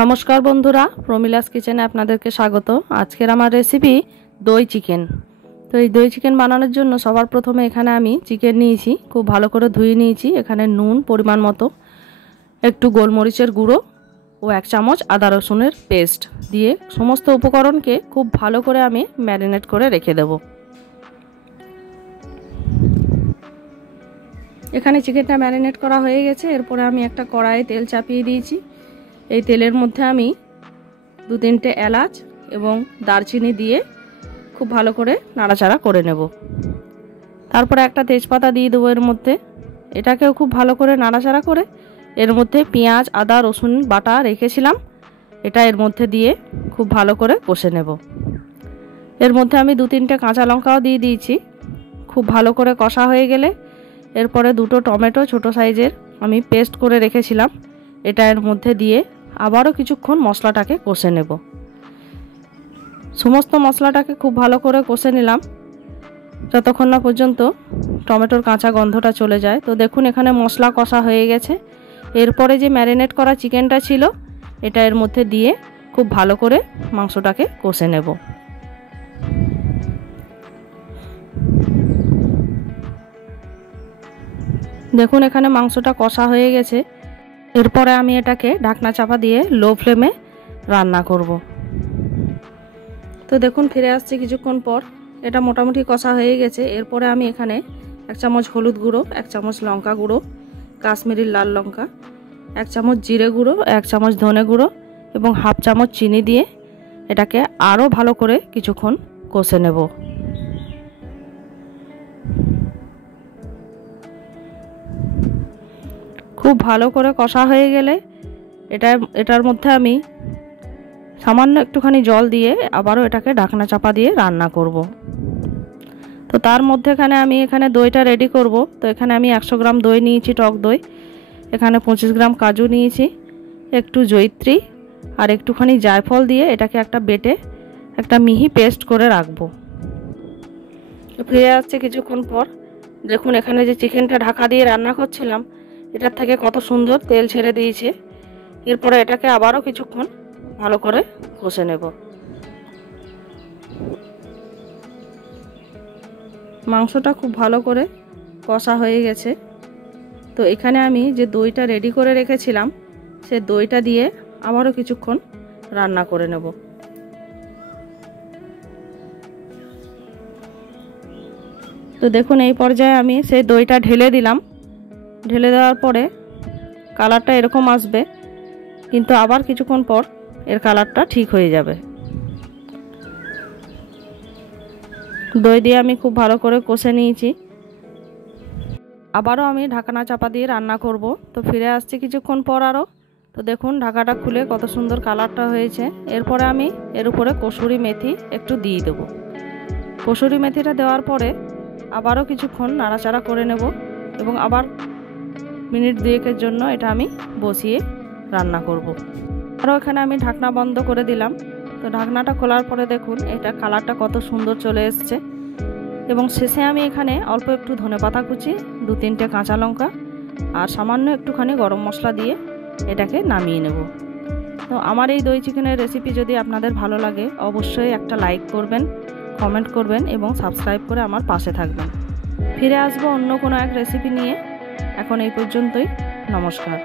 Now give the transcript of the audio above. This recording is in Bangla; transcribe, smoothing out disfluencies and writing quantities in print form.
নমস্কার বন্ধুরা, প্রমিলাস কিচেনে আপনাদেরকে স্বাগত। আজকের আমার রেসিপি দই চিকেন। তো এই দই চিকেন বানানোর জন্য সবার প্রথমে এখানে আমি চিকেন নিয়েছি, খুব ভালো করে ধুয়ে নিয়েছি। এখানে নুন পরিমাণ মতো, একটু গোলমরিচের গুঁড়ো ও 1 চামচ আদা রসুনের পেস্ট দিয়ে সমস্ত উপকরণকে খুব ভালো করে আমি ম্যারিনেট করে রেখে দেব। এখানে চিকেনটা ম্যারিনেট করা হয়ে গেছে। এরপরে আমি একটা কড়াইয়ে তেল চাপিয়ে দিয়েছি। এই তেলের মধ্যে আমি 2-3টে এলাচ এবং দারচিনি দিয়ে খুব ভালো করে নাড়াচাড়া করে নেব। তারপরে একটা তেজপাতা দিয়ে দেবো এর মধ্যে। এটাকেও খুব ভালো করে নাড়াচাড়া করে এর মধ্যে পেঁয়াজ আদা রসুন বাটা রেখেছিলাম, এটা এর মধ্যে দিয়ে খুব ভালো করে কষে নেব। এর মধ্যে আমি 2-3টে কাঁচা লঙ্কাও দিয়ে দিয়েছি। খুব ভালো করে কষা হয়ে গেলে এরপরে 2টো টমেটো ছোট সাইজের আমি পেস্ট করে রেখেছিলাম, এটা এর মধ্যে দিয়ে আবারও কিছুক্ষণ মশলাটাকে কষে নেব। সমস্ত মশলাটাকে খুব ভালো করে কষে নিলাম যতক্ষণ না পর্যন্ত টমেটোর কাঁচা গন্ধটা চলে যায়। তো দেখুন এখানে মশলা কষা হয়ে গেছে। এরপরে যে ম্যারিনেট করা চিকেনটা ছিল এটা এর মধ্যে দিয়ে খুব ভালো করে মাংসটাকে কষে নেব। দেখুন এখানে মাংসটা কষা হয়ে গেছে। এরপরে আমি এটাকে ঢাকনা চাপা দিয়ে লো ফ্লেমে রান্না করব। তো দেখুন ফিরে আসছে কিছুক্ষণ পর, এটা মোটামুটি কষা হয়ে গেছে। এরপরে আমি এখানে 1 চামচ হলুদ গুঁড়ো, 1 চামচ লঙ্কা গুঁড়ো, কাশ্মীরি লাল লঙ্কা, 1 চামচ জিরে গুঁড়ো, 1 চামচ ধনে গুঁড়ো এবং 1/2 চামচ চিনি দিয়ে এটাকে আরও ভালো করে কিছুক্ষণ কষে নেব। খুব ভালো করে কষা হয়ে গেলে এটার মধ্যে আমি সামান্য একটুখানি জল দিয়ে আবারও এটাকে ঢাকনা চাপা দিয়ে রান্না করব। তো তার মধ্যেখানে আমি এখানে দইটা রেডি করব। তো এখানে আমি 100 গ্রাম দই নিয়েছি, টক দই। এখানে 25 গ্রাম কাজু নিয়েছি, একটু জয়িত্রী আর একটুখানি জায়ফল দিয়ে এটাকে একটা বেটে একটা মিহি পেস্ট করে রাখবো। ফিরে আসছে কিছুক্ষণ পর। দেখুন এখানে যে চিকেনটা ঢাকা দিয়ে রান্না করছিলাম এটার থেকে কত সুন্দর তেল ছেড়ে দিয়েছে। এরপরে এটাকে আবারও কিছুক্ষণ ভালো করে কষে নেব। মাংসটা খুব ভালো করে কষা হয়ে গেছে। তো এখানে আমি যে দইটা রেডি করে রেখেছিলাম সে দইটা দিয়ে আবারও কিছুক্ষণ রান্না করে নেব। তো দেখুন এই পর্যায়ে আমি সেই দইটা ঢেলে দিলাম। ঢেলে দেওয়ার পরে কালারটা এরকম আসবে, কিন্তু আবার কিছুক্ষণ পর এর কালারটা ঠিক হয়ে যাবে। দই দিয়ে আমি খুব ভালো করে কষে নিয়েছি। আবারও আমি ঢাকনা চাপা দিয়ে রান্না করব। তো ফিরে আসছি কিছুক্ষণ পর আরও। তো দেখুন ঢাকাটা খুলে কত সুন্দর কালারটা হয়েছে। এরপরে আমি এর উপরে কসুরি মেথি একটু দিয়ে দেব। কসুরি মেথিটা দেওয়ার পরে আবারও কিছুক্ষণ নাড়াচাড়া করে নেব এবং আবার মিনিট 2-এর জন্য এটা আমি বসিয়ে রান্না করব। আরও এখানে আমি ঢাকনা বন্ধ করে দিলাম। তো ঢাকনাটা খোলার পরে দেখুন এটা কালারটা কত সুন্দর চলে এসছে। এবং শেষে আমি এখানে অল্প একটু ধনেপাতা কুচি, 2-3টে কাঁচা লঙ্কা আর সামান্য একটুখানি গরম মশলা দিয়ে এটাকে নামিয়ে নেব। তো আমার এই দই চিকেনের রেসিপি যদি আপনাদের ভালো লাগে অবশ্যই একটা লাইক করবেন, কমেন্ট করবেন এবং সাবস্ক্রাইব করে আমার পাশে থাকবেন। ফিরে আসবো অন্য কোনো এক রেসিপি নিয়ে। এখন এই পর্যন্তই, নমস্কার।